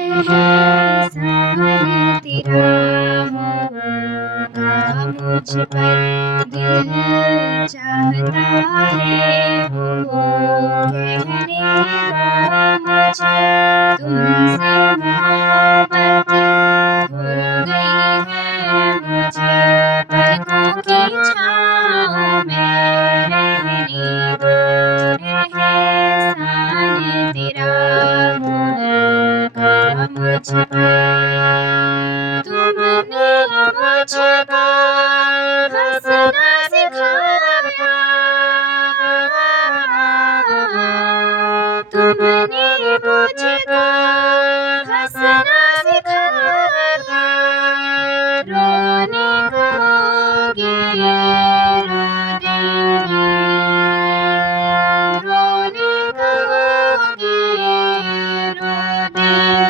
एहसान तेरा होगा मुझ पर, दिल चाहता है वो कहने दो मुझे, तुमसे मोहब्बत हो गई है मुझे, पलकों की छाँव में रहने दो। एहसान तेरा होगा मुझ पर।